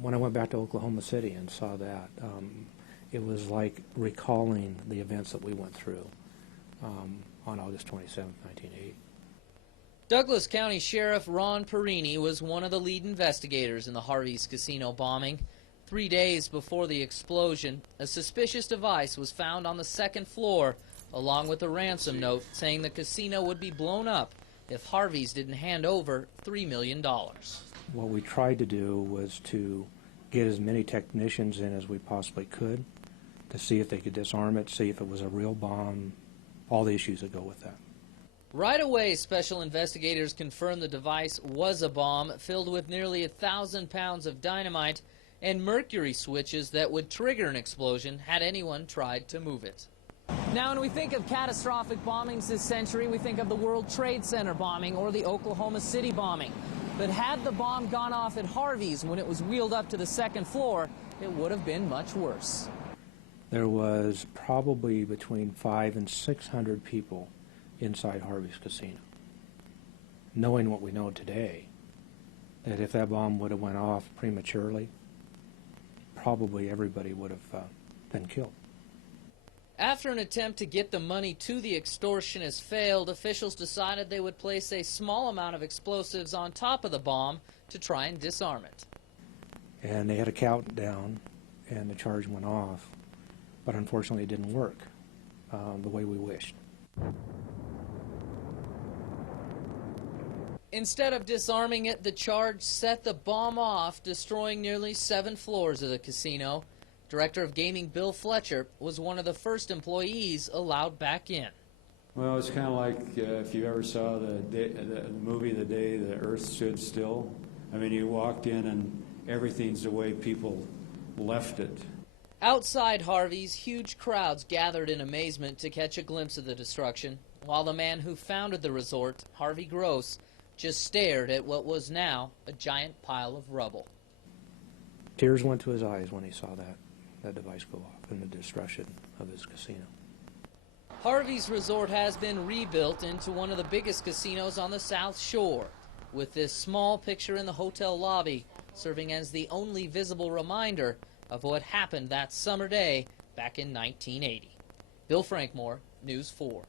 When I went back to Oklahoma City and saw that, it was like recalling the events that we went through on August 27, 1980. Douglas County Sheriff Ron Perini was one of the lead investigators in the Harvey's casino bombing. 3 days before the explosion, a suspicious device was found on the second floor, along with a ransom note saying the casino would be blown up if Harvey's didn't hand over $3 million. What we tried to do was to get as many technicians in as we possibly could to see if they could disarm it, see if it was a real bomb, all the issues that go with that. Right away, special investigators confirmed the device was a bomb filled with nearly 1,000 pounds of dynamite and mercury switches that would trigger an explosion had anyone tried to move it. Now, when we think of catastrophic bombings this century, we think of the World Trade Center bombing or the Oklahoma City bombing. But had the bomb gone off at Harvey's when it was wheeled up to the second floor, it would have been much worse. There was probably between 500 and 600 people inside Harvey's casino. Knowing what we know today, that if that bomb would have went off prematurely, probably everybody would have been killed. After an attempt to get the money to the extortionists failed, officials decided they would place a small amount of explosives on top of the bomb to try and disarm it. And they had a countdown, and the charge went off, but unfortunately it didn't work the way we wished. Instead of disarming it, the charge set the bomb off, destroying nearly 7 floors of the casino. Director of Gaming Bill Fletcher was one of the first employees allowed back in. Well, it's kind of like if you ever saw the movie The Day the Earth Stood Still. I mean, you walked in and everything's the way people left it. Outside Harvey's, huge crowds gathered in amazement to catch a glimpse of the destruction, while the man who founded the resort, Harvey Gross, just stared at what was now a giant pile of rubble. Tears went to his eyes when he saw that device go off and the destruction of his casino. Harvey's resort has been rebuilt into one of the biggest casinos on the South Shore, with this small picture in the hotel lobby serving as the only visible reminder of what happened that summer day back in 1980. Bill Frankmore, News 4.